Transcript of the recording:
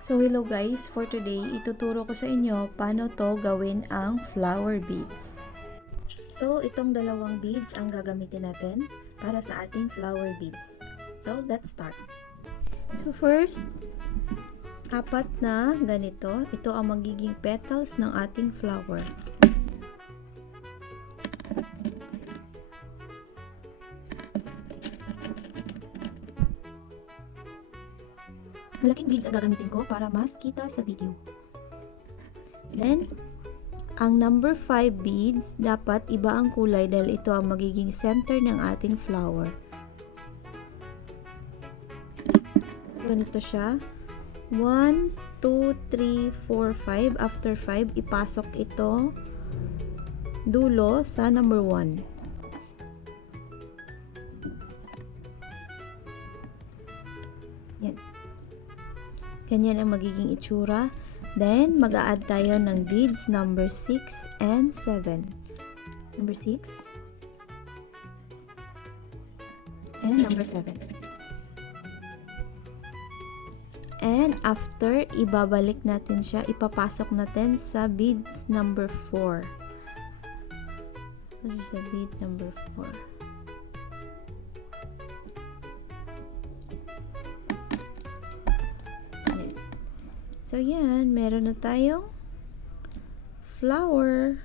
So hello guys, for today ituturo ko sa inyo paano to gawin ang flower beads. So itong dalawang beads ang gagamitin natin para sa ating flower beads. So let's start. So first, 4 na ganito, ito ang magiging petals ng ating flower. Malaking beads ang gagamitin ko para mas kita sa video. Then, ang number 5 beads, dapat iba ang kulay dahil ito ang magiging center ng ating flower. So, ganito siya. 1, 2, 3, 4, 5. After 5, ipasok ito dulo sa number 1. Yan. Ganyan ang magiging itsura. Then, mag-a-add tayo ng beads number 6 and 7. Number 6 and number 7. And after, ibabalik natin siya, ipapasok natin sa beads number 4. Ano sa bead number 4? So, yan. Meron na tayong flower.